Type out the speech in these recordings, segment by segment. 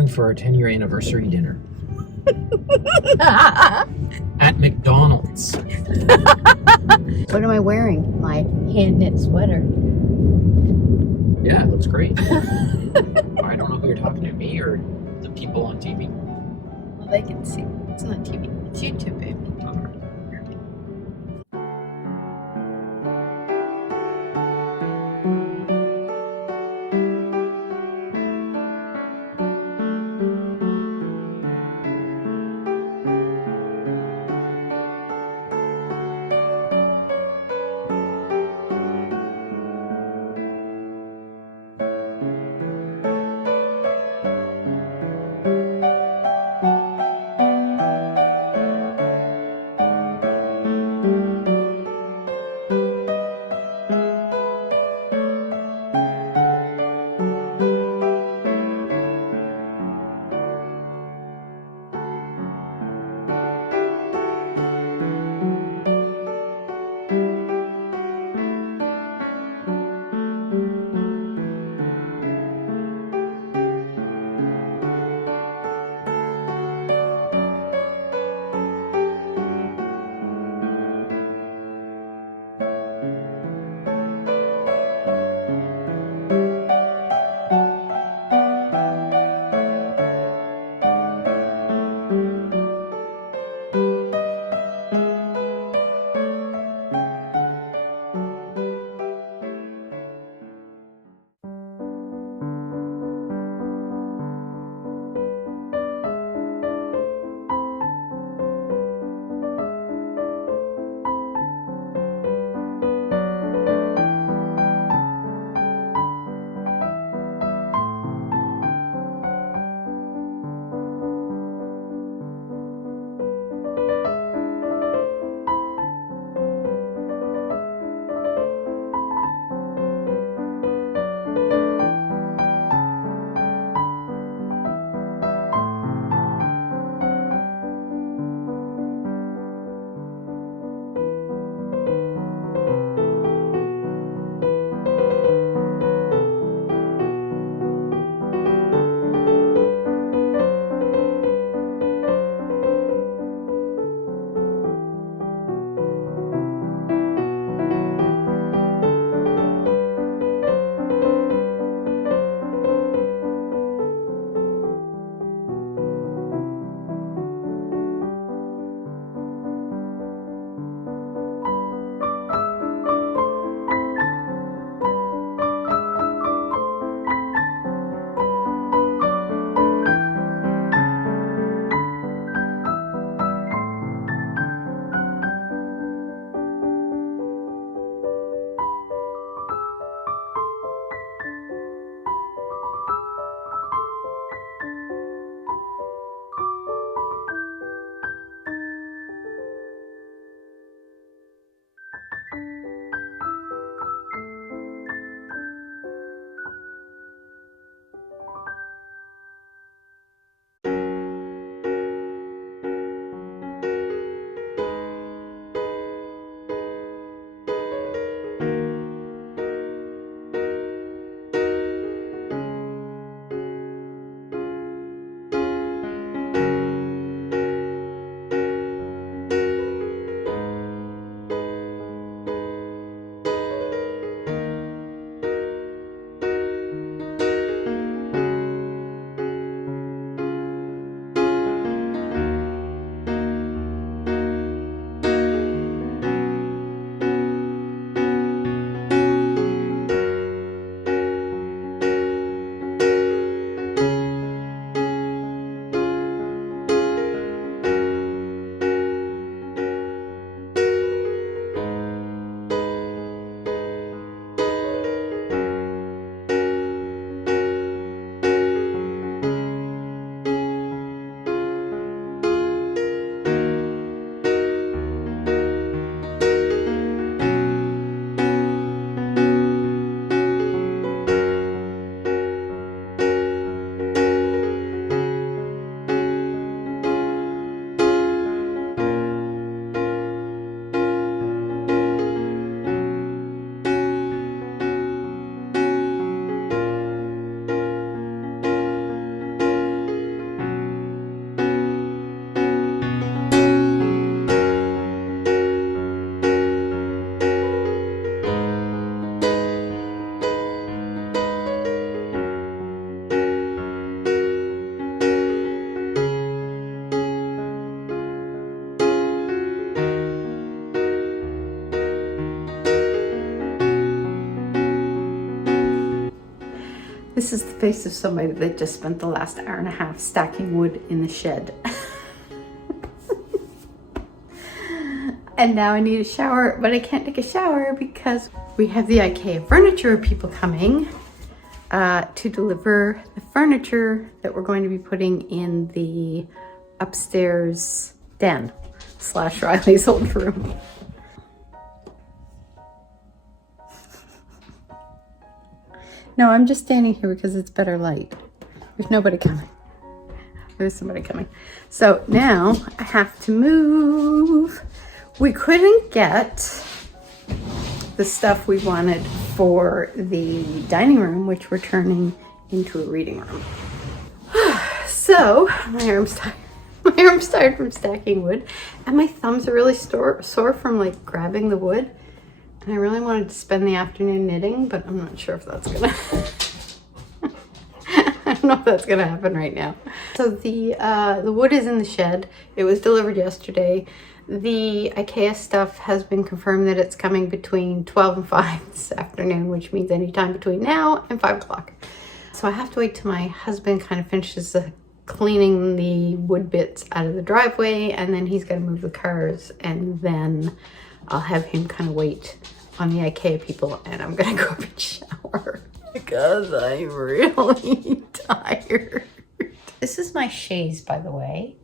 going for our 10-year anniversary dinner at McDonald's. What am I wearing? My hand knit sweater. Yeah, it looks great. I don't know who you're talking to, me or the people on TV. Well, they can see. It's not TV. It's YouTube, baby. This is the face of somebody that just spent the last hour and a half stacking wood in the shed. And now I need a shower, but I can't take a shower because we have the IKEA furniture people coming to deliver the furniture that we're going to be putting in the upstairs den / Riley's old room. No, I'm just standing here because it's better light. There's nobody coming. There's somebody coming. So now I have to move. We couldn't get the stuff we wanted for the dining room, which we're turning into a reading room. So my arm's tired. My arm's tired from stacking wood, and my thumbs are really sore from like grabbing the wood. And I really wanted to spend the afternoon knitting, but I'm not sure if that's gonna. I don't know if that's gonna happen right now. So the wood is in the shed. It was delivered yesterday. The IKEA stuff has been confirmed that it's coming between 12 and 5 this afternoon, which means anytime between now and 5 o'clock. So I have to wait till my husband kind of finishes cleaning the wood bits out of the driveway, and then he's gonna move the cars, and then I'll have him kind of wait on the IKEA people, and I'm gonna go up and shower because I'm really tired. This is my chaise, by the way.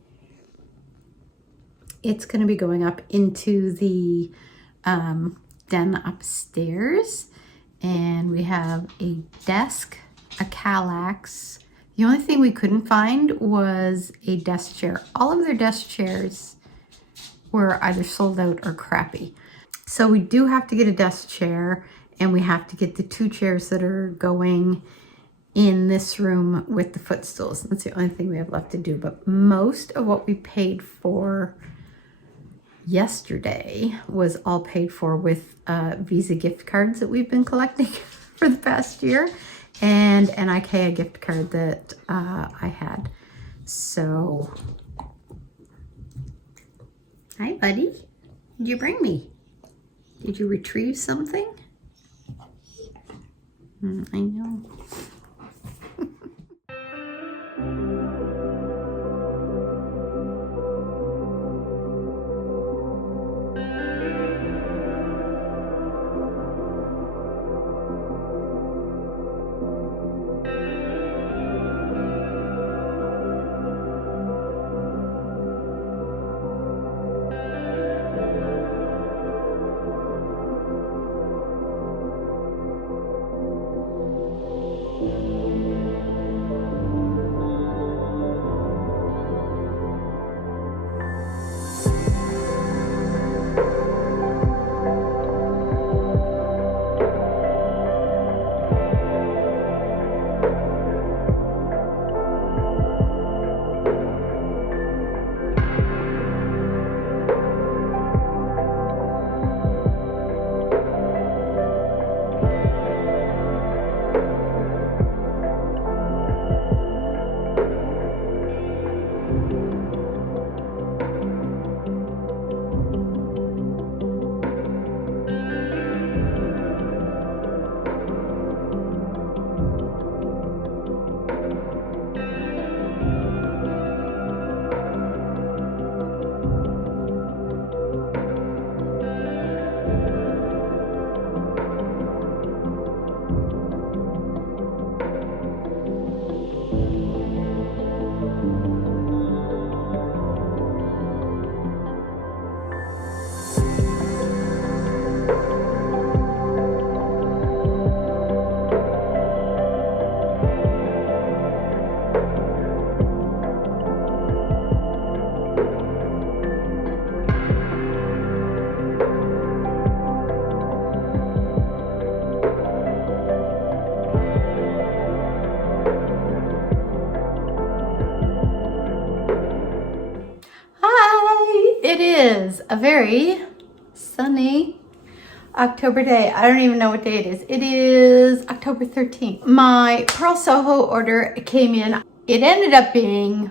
It's going to be going up into the den upstairs, and we have a desk, a Kallax. The only thing we couldn't find was a desk chair. All of their desk chairs were either sold out or crappy. So we do have to get a desk chair, and we have to get the 2 chairs that are going in this room with the footstools. That's the only thing we have left to do. But most of what we paid for yesterday was all paid for with Visa gift cards that we've been collecting for the past year, and an IKEA gift card that I had. So, hi buddy, what did you bring me? Did you retrieve something? I know. It is a very sunny October day. I don't even know what day it is. It is October 13th. My Pearl Soho order came in. It ended up being, I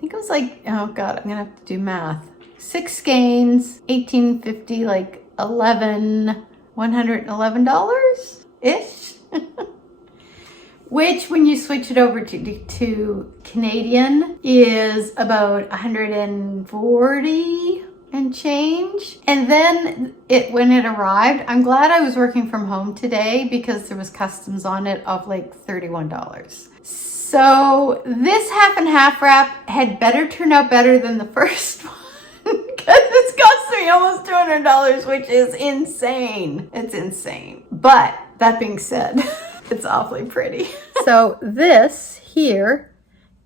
think it was like, oh God, I'm gonna have to do math. 6 skeins, $18.50, like $1,111-ish. which when you switch it over to Canadian is about 140 and change. And then when it arrived, I'm glad I was working from home today because there was customs on it of like $31. So this half and half wrap had better turn out better than the first one because it's cost me almost $200, which is insane. It's insane. But that being said, it's awfully pretty. So this here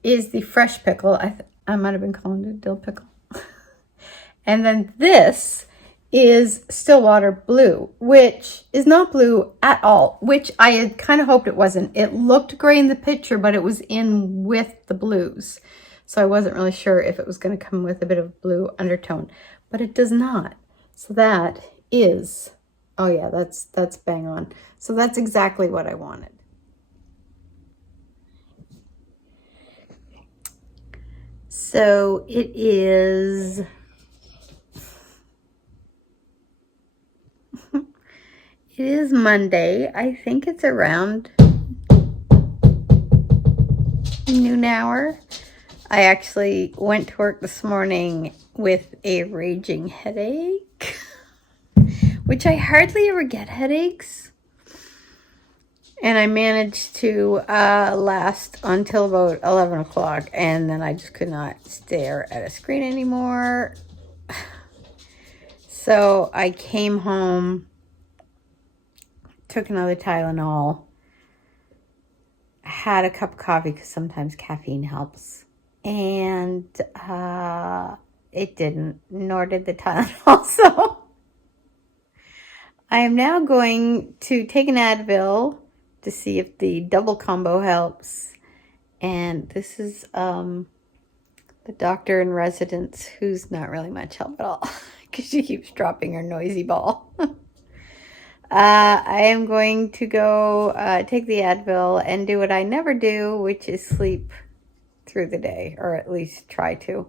is the fresh pickle. I might have been calling it a dill pickle. And then this is Stillwater Blue, which is not blue at all, which I had kind of hoped it wasn't. It looked gray in the picture, but it was in with the blues. So I wasn't really sure if it was going to come with a bit of blue undertone, but it does not. So that is, oh yeah, that's bang on. So that's exactly what I wanted. So it is... It is Monday. I think it's around noon hour. I actually went to work this morning with a raging headache, which I hardly ever get headaches. And I managed to last until about 11 o'clock, and then I just could not stare at a screen anymore. So I came home, took another Tylenol, had a cup of coffee because sometimes caffeine helps, and it didn't, nor did the Tylenol. So I am now going to take an Advil to see if the double combo helps. And this is the doctor in residence, who's not really much help at all because she keeps dropping her noisy ball. I am going to go take the Advil and do what I never do, which is sleep through the day, or at least try to.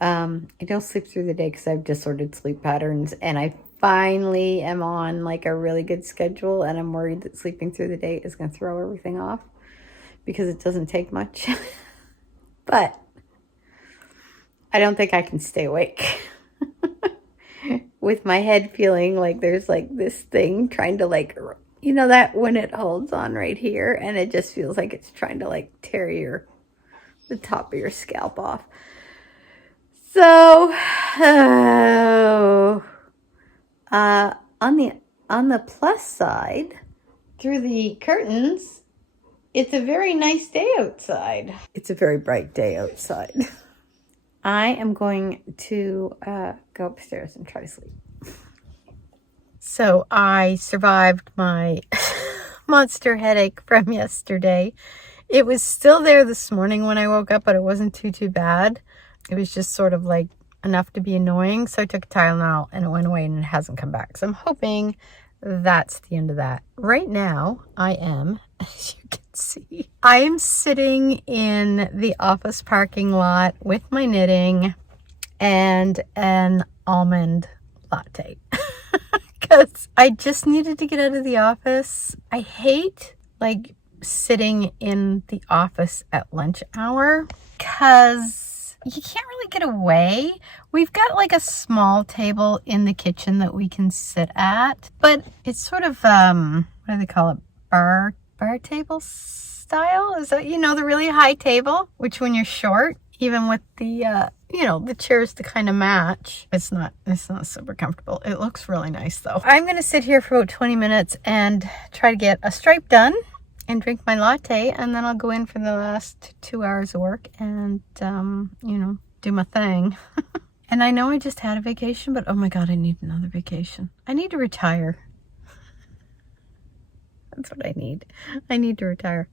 I don't sleep through the day because I have disordered sleep patterns, and I finally am on like a really good schedule, and I'm worried that sleeping through the day is going to throw everything off because it doesn't take much. But I don't think I can stay awake. With my head feeling like there's like this thing trying to like, you know, that when it holds on right here and it just feels like it's trying to like tear the top of your scalp off. So, on the plus side, through the curtains, it's a very nice day outside. It's a very bright day outside. I am going to go upstairs and try to sleep. So I survived my monster headache from yesterday. It was still there this morning when I woke up, but it wasn't too bad. It was just sort of like enough to be annoying. So I took a Tylenol and it went away and it hasn't come back. So I'm hoping that's the end of that. Right now, I am, as you can see, I am sitting in the office parking lot with my knitting and an almond latte because I just needed to get out of the office. I hate like sitting in the office at lunch hour because you can't really get away. We've got like a small table in the kitchen that we can sit at, but it's sort of what do they call it, bar table style? Is that, you know, the really high table, which when you're short, even with the you know, the chairs to kind of match, it's not super comfortable. It looks really nice though. I'm gonna sit here for about 20 minutes and try to get a stripe done and drink my latte, and then I'll go in for the last 2 hours of work and you know, do my thing. And I know I just had a vacation, but oh my god, I need another vacation. I need to retire. That's what I need. I need to retire.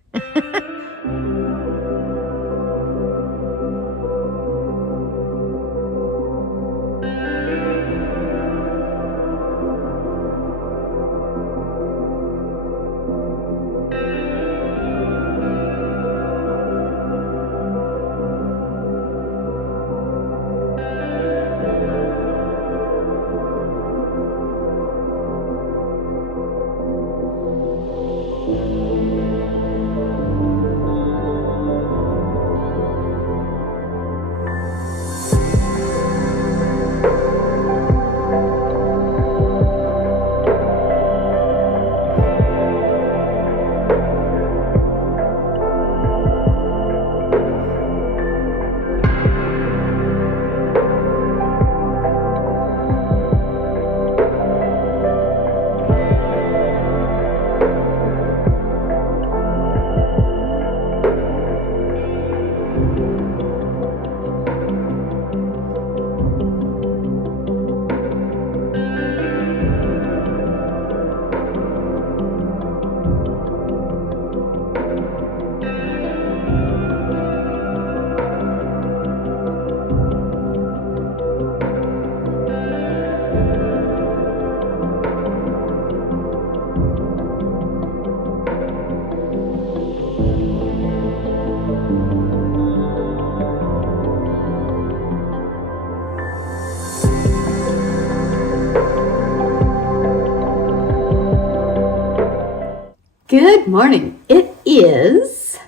Good morning. It is,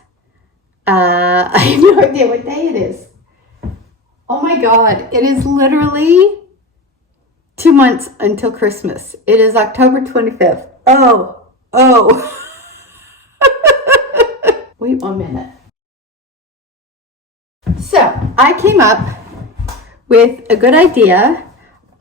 I have no idea what day it is. Oh my God, it is literally 2 months until Christmas. It is October 25th. Oh. Wait 1 minute. So I came up with a good idea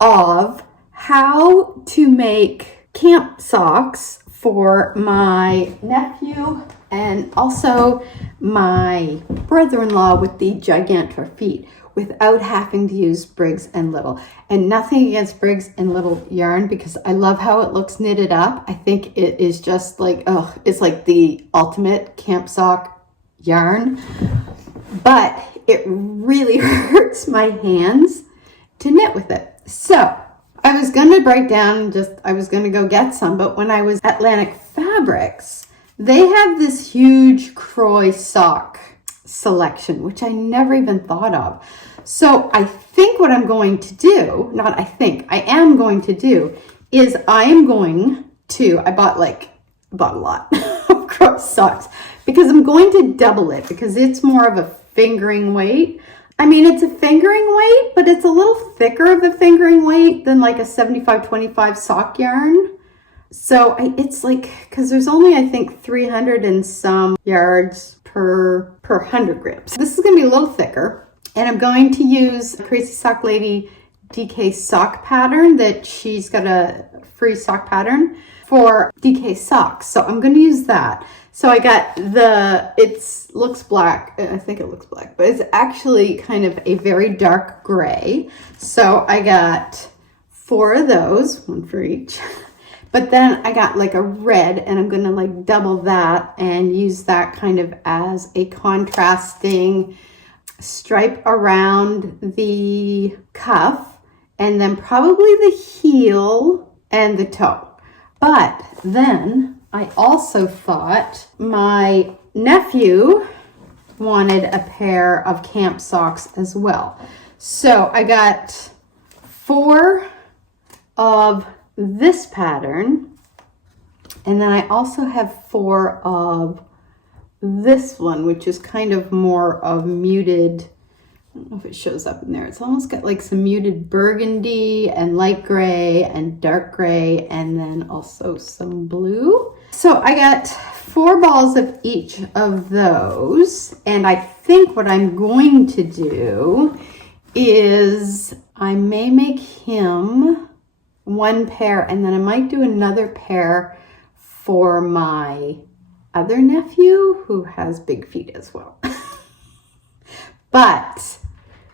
of how to make camp socks for my nephew and also my brother-in-law with the gigantor feet without having to use Briggs and Little. And nothing against Briggs and Little yarn because I love how it looks knitted up. I think it is just like, it's like the ultimate camp sock yarn. But it really hurts my hands to knit with it. So I was going to break down I was going to go get some, but when I was at Atlantic Fabrics, they have this huge Croy sock selection, which I never even thought of. So I think what I'm going to do, I am going to do, is I bought a lot of Croy socks because I'm going to double it because it's more of a fingering weight. I mean, it's a fingering weight, but it's a little thicker of a fingering weight than like a 75-25 sock yarn. So it's like, because there's only, I think, 300 and some yards per 100 grams. This is going to be a little thicker. And I'm going to use Crazy Sock Lady DK sock pattern that she's got a free sock pattern for DK socks. So I'm going to use that. So I got looks black, I think it looks black, but it's actually kind of a very dark gray. So I got 4 of those, 1 for each. But then I got like a red and I'm gonna like double that and use that kind of as a contrasting stripe around the cuff and then probably the heel and the toe. But then I also thought my nephew wanted a pair of camp socks as well. So I got 4 of this pattern. And then I also have 4 of this one, which is kind of more of muted. I don't know if it shows up in there. It's almost got like some muted burgundy and light gray and dark gray and then also some blue. So I got 4 balls of each of those. And I think what I'm going to do is I may make him 1 pair and then I might do another pair for my other nephew who has big feet as well. But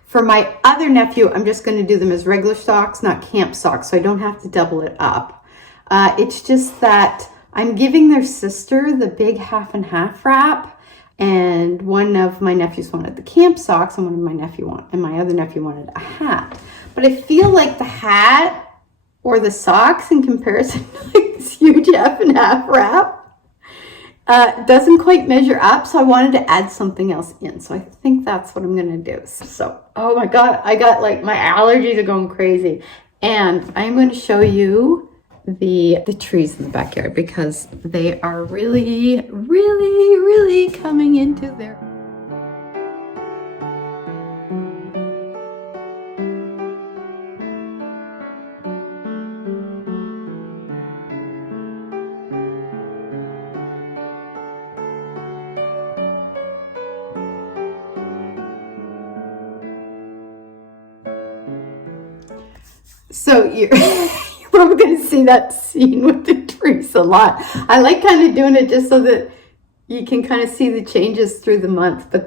for my other nephew, I'm just going to do them as regular socks, not camp socks, so I don't have to double it up. It's just that I'm giving their sister the big half and half wrap, and one of my nephews wanted the camp socks, and my other nephew wanted a hat. But I feel like the hat or the socks in comparison to like this huge half and half wrap doesn't quite measure up, so I wanted to add something else in. So I think that's what I'm gonna do. So, oh my God, I got like, my allergies are going crazy. And I'm going to show you the trees in the backyard because they are really, really, really coming into their... So you're probably going to see that scene with the trees a lot. I like kind of doing it just so that you can kind of see the changes through the month. But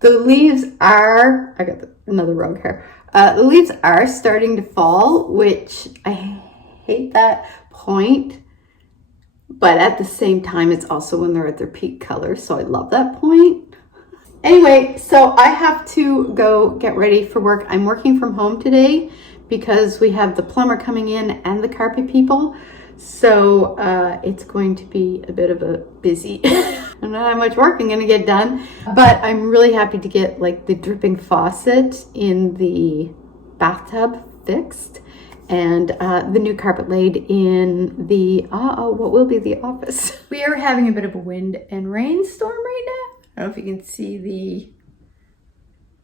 the leaves are, I got another rogue here. The leaves are starting to fall, which I hate that point. But at the same time, it's also when they're at their peak color. So I love that point. Anyway, so I have to go get ready for work. I'm working from home today because we have the plumber coming in and the carpet people. So it's going to be a bit of a busy, I don't know how much work I'm gonna get done, but I'm really happy to get like the dripping faucet in the bathtub fixed. and the new carpet laid in the, what will be the office. We are having a bit of a wind and rainstorm right now. I don't know if you can see the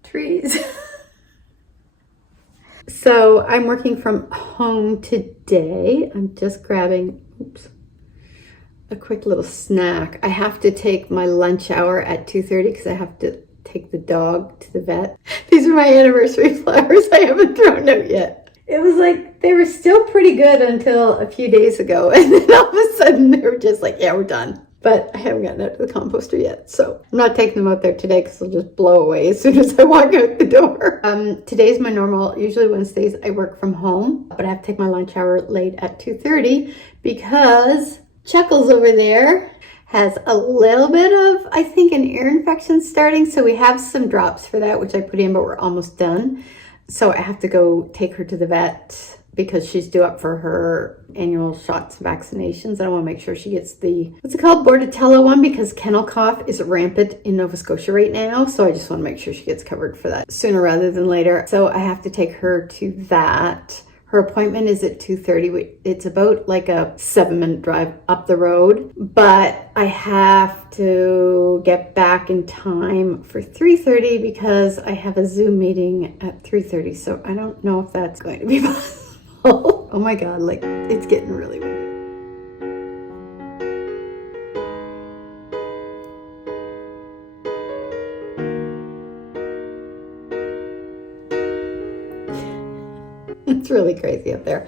trees. So I'm working from home today. I'm just grabbing, a quick little snack. I have to take my lunch hour at 2:30 because I have to take the dog to the vet. These are my anniversary flowers I haven't thrown out yet. It was like, they were still pretty good until a few days ago. And then all of a sudden they were just like, yeah, we're done. But I haven't gotten out to the composter yet. So I'm not taking them out there today because they'll just blow away as soon as I walk out the door. Today's my normal, usually Wednesdays I work from home, but I have to take my lunch hour late at 2:30 because Chuckles over there has a little bit of, I think, an ear infection starting. So we have some drops for that, which I put in, but we're almost done. So I have to go take her to the vet because she's due up for her annual shots vaccinations. I want to make sure she gets the, what's it called, Bordetella one, because kennel cough is rampant in Nova Scotia right now. So I just want to make sure she gets covered for that sooner rather than later. So I have to take her to that. Her appointment is at 2:30. It's about like a 7-minute drive up the road, but I have to get back in time for 3:30 because I have a Zoom meeting at 3:30. So I don't know if that's going to be possible. Oh my God, like it's getting really windy. It's really crazy up there.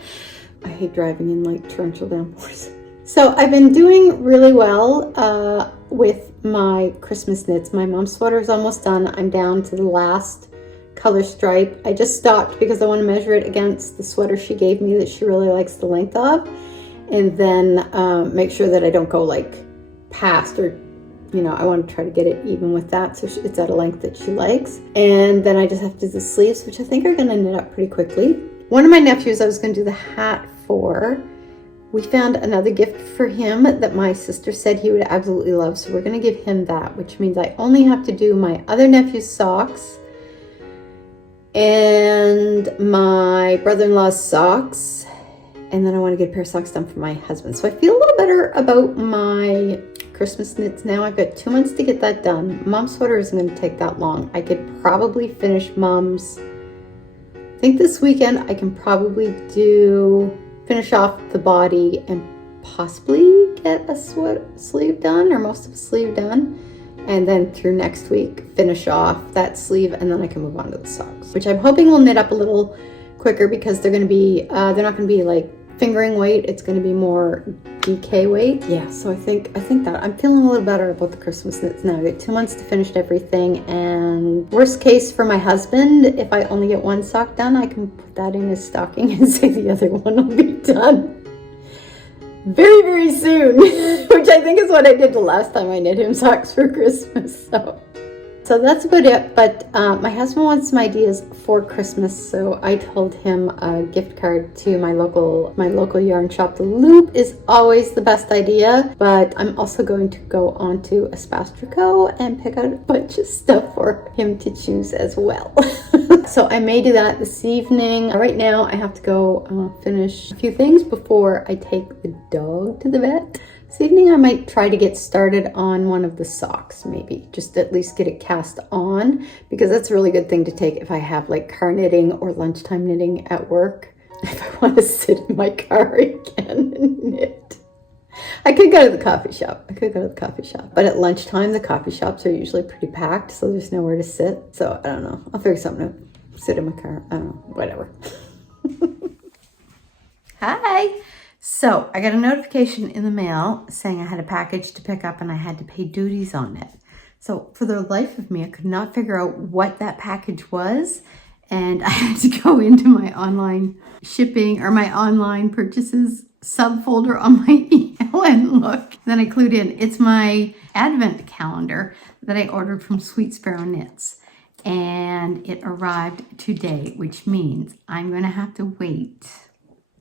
I hate driving in like torrential downpours. So I've been doing really well with my Christmas knits. My mom's sweater is almost done. I'm down to the last color stripe. I just stopped because I want to measure it against the sweater she gave me that she really likes the length of, and then make sure that I don't go like past, or I want to try to get it even with that so it's at a length that she likes. And then I just have to do the sleeves, which I think are going to knit up pretty quickly. One of my nephews I was going to do the hat for, we found another gift for him that my sister said he would absolutely love, so we're going to give him that, which means I only have to do my other nephew's socks and my brother-in-law's socks, and then I want to get a pair of socks done for my husband. So I feel a little better about my Christmas knits now. I've got 2 months to get that done. Mom's sweater isn't going to take that long. I could probably finish Mom's, I think this weekend I can probably finish off the body and possibly get a sleeve done, or most of the sleeve done. And then through next week, finish off that sleeve, and then I can move on to the socks, which I'm hoping will knit up a little quicker because they're going to be, they're not going to be like fingering weight. It's going to be more DK weight. Yeah, so I think that I'm feeling a little better about the Christmas knits now. I got 2 months to finish everything, and worst case for my husband, if I only get one sock done, I can put that in his stocking and say the other one will be done very, very soon, which I think is what I did the last time I knit him socks for Christmas. So that's about it. But my husband wants some ideas for Christmas, so I told him a gift card to my local yarn shop. The Loop is always the best idea, but I'm also going to go on to Espastrico and pick out a bunch of stuff for him to choose as well. So I may do that this evening. Right now I have to go finish a few things before I take the dog to the vet. This evening I might try to get started on one of the socks, maybe just at least get it cast on, because that's a really good thing to take if I have like car knitting or lunchtime knitting at work. If I want to sit in my car again and knit. I could go to the coffee shop. But at lunchtime the coffee shops are usually pretty packed, so there's nowhere to sit. So I don't know. I'll figure something out. Sit in my car. I don't know. Whatever. Hi. So I got a notification in the mail saying I had a package to pick up and I had to pay duties on it. So for the life of me, I could not figure out what that package was. And I had to go into my online shipping or my online purchases subfolder on my email and look. Then I clued in. It's my advent calendar that I ordered from Sweet Sparrow Knits. And it arrived today, which means I'm going to have to wait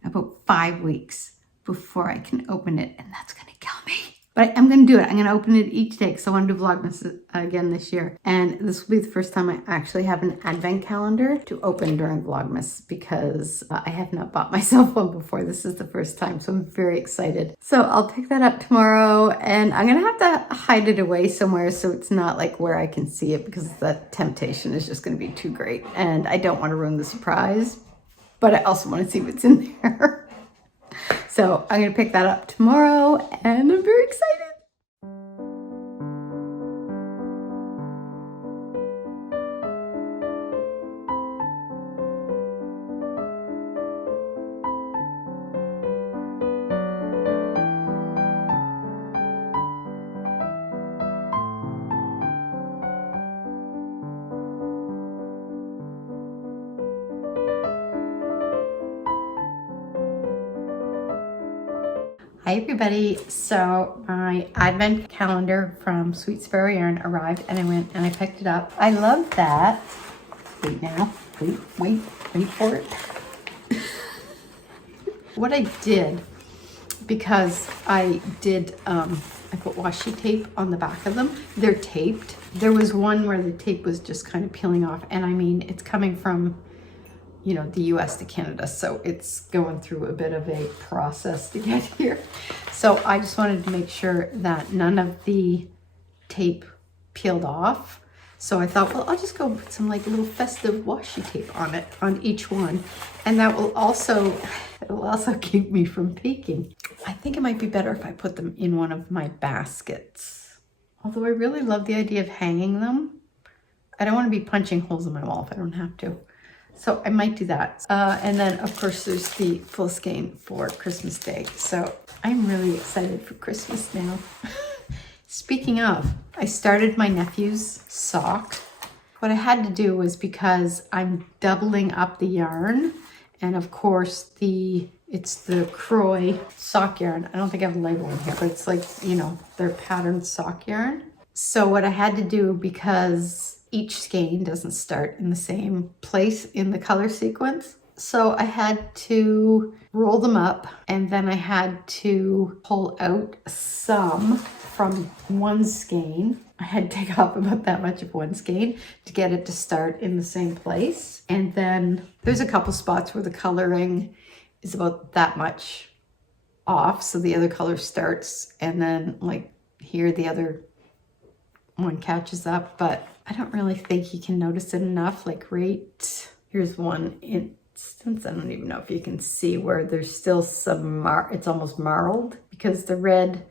about 5 weeks before I can open it, and that's going to kill me. But But I'm going to do it. I'm going to open it each day because I want to do Vlogmas again this year. And this will be the first time I actually have an advent calendar to open during Vlogmas because I have not bought myself one before. This is the first time, so I'm very excited. So I'll pick that up tomorrow, and I'm going to have to hide it away somewhere so it's not like where I can see it because the temptation is just going to be too great. And I don't want to ruin the surprise, but I also want to see what's in there. So I'm going to pick that up tomorrow, and I'm very excited. Hi everybody, so my advent calendar from Sweet Sparrow Yarn arrived and I went and I picked it up. I love that. Wait now, wait for it. What I did, because I put washi tape on the back of them. They're taped. There was one where the tape was just kind of peeling off, and I mean, it's coming from, you know, the US to Canada, so it's going through a bit of a process to get here. So I just wanted to make sure that none of the tape peeled off. So I thought, well, I'll just go put some like little festive washi tape on it, on each one. And that will also, keep me from peeking. I think it might be better if I put them in one of my baskets. Although I really love the idea of hanging them. I don't want to be punching holes in my wall if I don't have to. So I might do that. And then of course there's the full skein for Christmas Day. So I'm really excited for Christmas now. Speaking of, I started my nephew's sock. What I had to do was because I'm doubling up the yarn, and of course it's the Croy sock yarn. I don't think I have a label in here, but it's like, you know, their patterned sock yarn. So what I had to do, because each skein doesn't start in the same place in the color sequence. So I had to roll them up, and then I had to pull out some from one skein. I had to take off about that much of one skein to get it to start in the same place. And then there's a couple spots where the coloring is about that much off. So the other color starts, and then like here, the other one catches up, but I don't really think you can notice it enough. Like here's one instance. I don't even know if you can see where there's still some it's almost marled because the red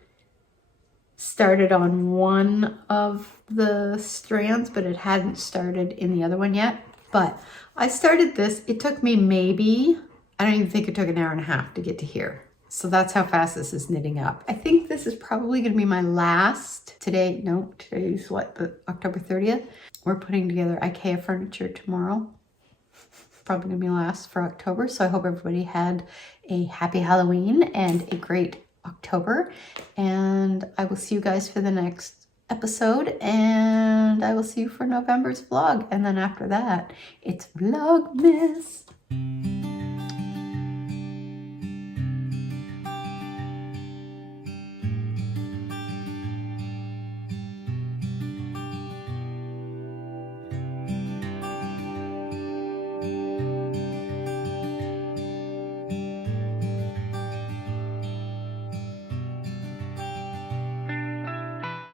started on one of the strands, but it hadn't started in the other one yet. But I started this. It took me maybe, I don't even think it took an hour and a half to get to here. So that's how fast this is knitting up. I think this is probably going to be my last. Today's what, October 30th? We're putting together IKEA furniture tomorrow. Probably going to be last for October. So I hope everybody had a happy Halloween and a great October. And I will see you guys for the next episode. And I will see you for November's vlog. And then after that, it's Vlogmas.